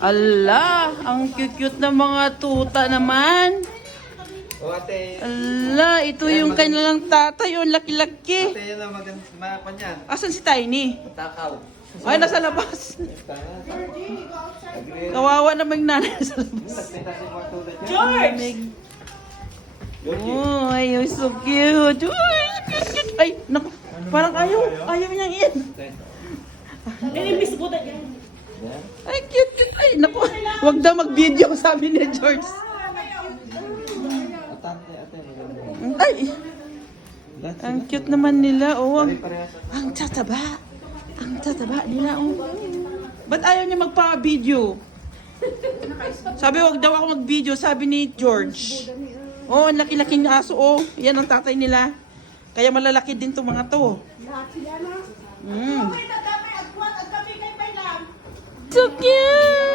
Ala, ang cute-cute na mga tuta naman. O ate, Ala, ito yung kanilang tatay. Yung laki-laki. ate yun ang maganda yan. Asan si Tiny? Takaw. Ay, nasa labas. Kawawa na nanay sa labas. George! Oh, ay, you're so cute. Uy, cute. Ay, naku. Parang ayaw niyang iyan. Ay, cute. Ay, naku. Huwag daw mag-video, sabi ni George. Ay, ang cute naman nila. Oh, ang tataba. Ang tataba nila. Oh. Ba't ayaw niya magpa-video? Sabi, huwag daw ako mag-video, sabi ni George. Oh, ang laki-laking aso. Oh, yan ang tatay nila. Kaya malalaki din itong mga to. So cute!